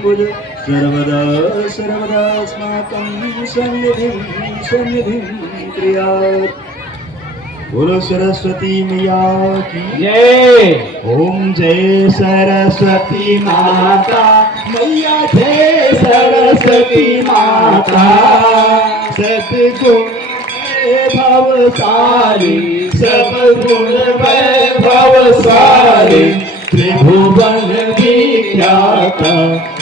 पदाम्बुज सर्वदा सर्वदास्माकं सन्निधिं क्रियात्। बोलो सरस्वती मैया की जय। ओम जय सरस्वती माता मैया जय सरस्वती माता। सद्गुण वैभव सारी सब गुण वैभव सारी त्रिभुवन विख्याता।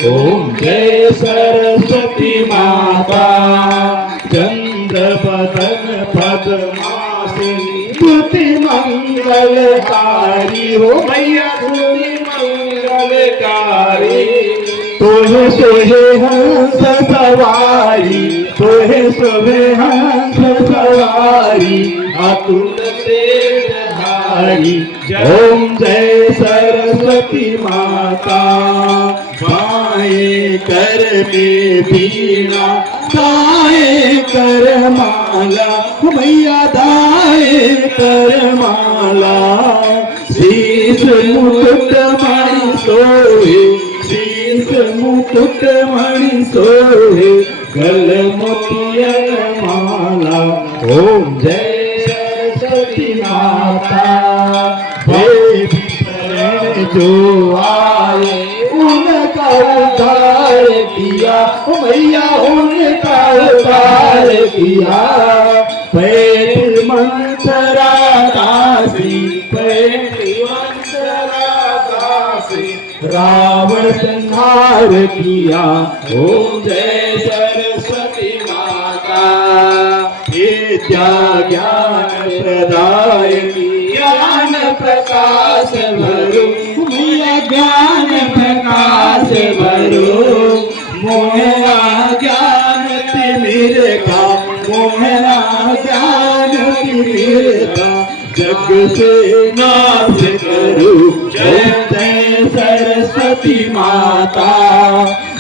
ओम जय सरस्वती माता। चंद्र बदन पद्मासनी स्तुति मंगलकारी हो मैया स्तुति मंगलकारी। तोहे सोहे हंस सवारी तोहे सोहे हंस सवारी अतुल तेजधारी। ओम जय सरस्वती माता। बाएं कर में बीणा दाएं कर माला मैया दाएं कर माला। शीश मुकुट मणि सोहे शीश मुकुट मणि सोहे गल मोतियन माला। ओम जय सरस्वती माता। जो आए उनका उद्धार किया मैया उनका उद्धार किया। पैठ मंत्रा दासी पैठ मंत्रा दासी रावण संहार किया। ओम जय सरस्वती माता। विद्या ज्ञान प्रदायिनी ज्ञान प्रकाश भरो मैया ज्ञान प्रकाश भरो। मोहना ज्ञान तिमिर का मोहना ज्ञान तिमिर का जग से नाश करो। जय जय सरस्वती माता।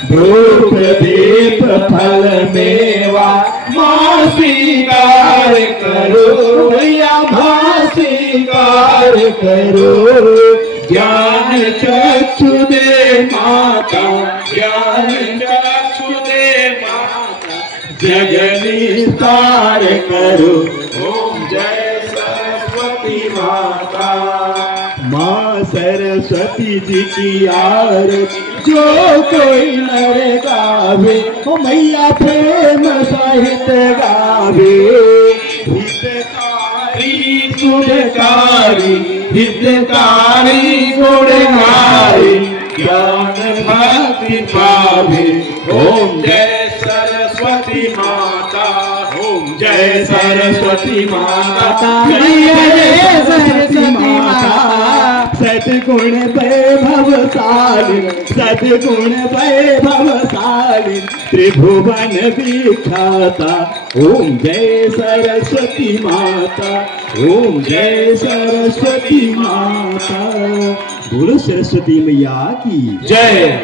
धूप दीप फल मेवा माँ स्वीकार करो मैया माँ स्वीकार करो। ज्ञान चक्षु दे माता ज्ञान चक्षु दे माता जग निस्तार करो। ओम जय सरस्वती माता। माँ सरस्वती जी की आरती जो कोई नर गावे ओ मैया प्रेम सहित गावे। हितकारी गुणकारी हितकारी गुणकारी ज्ञान भक्ति पावे। ओम जय सरस्वती माता। ओम जय सरस्वती माता। जय सरस्वती माता। सद्गुण वैभवशालिनी सद्गुण वैभवशालिनी त्रिभुवन विख्याता। ओम जय सरस्वती माता। ओम जय सरस्वती माता। बोलो सरस्वती मैया की जय।